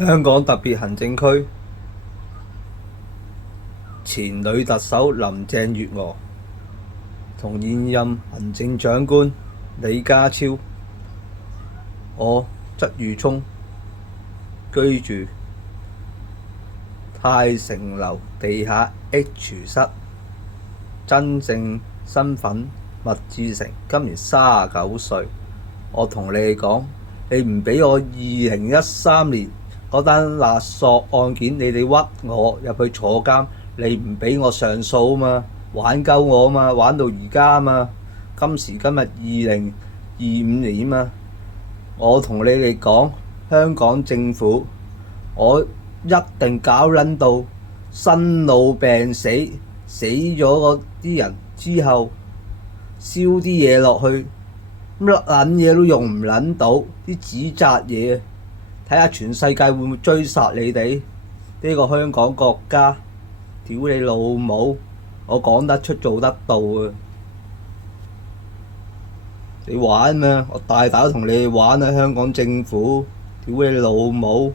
香港特別行政區前女特首林鄭月娥同現任行政長官李家超，我鰂魚涌居住泰城樓地下 H 室，真正身份麥志誠，今年39歲。我同你哋講，你唔俾我2013年嗰單勒索案件，你哋屈我入去坐監，你唔俾我上訴啊嘛，玩鳩我啊嘛，玩到而家啊嘛。今時今日2025年啊嘛，我同你哋講，香港政府，我一定搞撚到生老病死，死咗嗰啲人之後，燒啲嘢落去，乜撚嘢都用唔撚到，啲紙紮嘢，睇下全世界會唔會追殺你哋呢個香港國家？屌你老母！我講得出做得到啊！你玩咩？我大膽同你哋玩啊！香港政府，屌你老母！